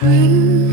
dream.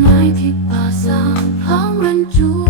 ไม้ที่ป่าสางพร้อมรันจู